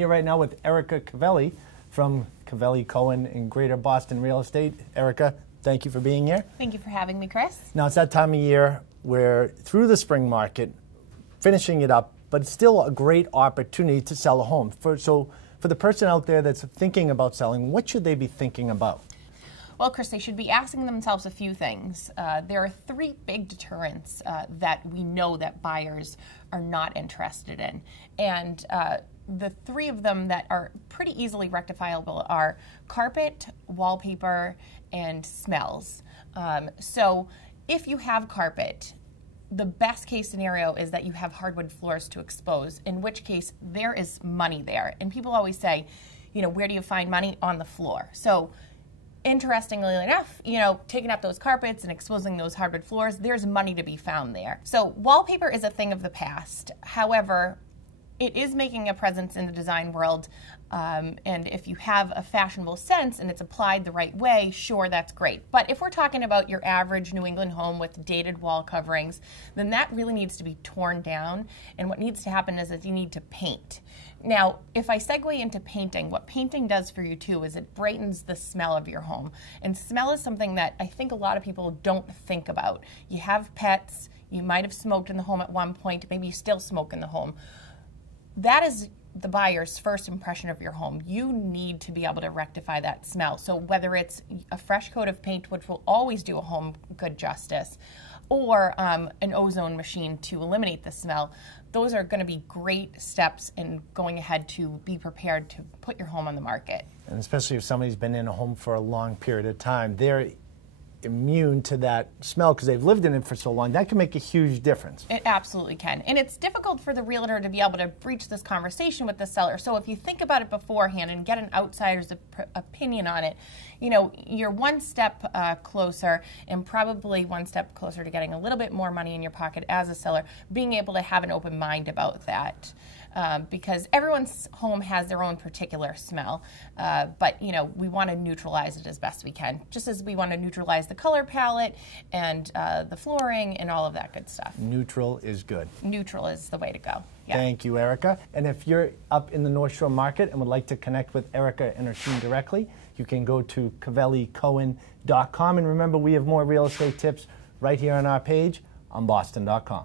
here right now with Erica Cavelli from Cavelli Cohen in Greater Boston Real Estate. Erica, thank you for being here. Thank you for having me, Chris. Now, it's that time of year where through the spring market, finishing it up, but it's still a great opportunity to sell a home. So for the person out there that's thinking about selling, what should they be thinking about? Well, Chris, they should be asking themselves a few things. There are three big deterrents that we know that buyers are not interested in. And the three of them that are pretty easily rectifiable are carpet, wallpaper, and smells. So if you have carpet, the best case scenario is that you have hardwood floors to expose, in which case there is money there. And people always say, you know, where do you find money? On the floor. So interestingly enough, you know, taking up those carpets and exposing those hardwood floors, there's money to be found there. So wallpaper is a thing of the past. However, it is making a presence in the design world, and if you have a fashionable sense and it's applied the right way, sure, that's great. But if we're talking about your average New England home with dated wall coverings, then that really needs to be torn down, and what needs to happen is that you need to paint. Now, if I segue into painting, what painting does for you too is it brightens the smell of your home. And smell is something that I think a lot of people don't think about. You have pets, you might have smoked in the home at one point, maybe you still smoke in the home. That is the buyer's first impression of your home. You need to be able to rectify that smell. So whether it's a fresh coat of paint, which will always do a home good justice, or an ozone machine to eliminate the smell, those are going to be great steps in going ahead to be prepared to put your home on the market. And especially if somebody's been in a home for a long period of time, they're immune to that smell because they've lived in it for so long. That can make a huge difference. It absolutely can. And it's difficult for the realtor to be able to breach this conversation with the seller. So if you think about it beforehand and get an outsider's opinion on it, you know, you're one step closer, and probably one step closer to getting a little bit more money in your pocket as a seller, being able to have an open mind about that. Because everyone's home has their own particular smell, but you know, we want to neutralize it as best we can, just as we want to neutralize the color palette and the flooring and all of that good stuff. Neutral is good. Neutral is the way to go. Yeah. Thank you, Erica. And if you're up in the North Shore market and would like to connect with Erica and her team directly, you can go to cavellicohen.com. And remember, we have more real estate tips right here on our page on boston.com.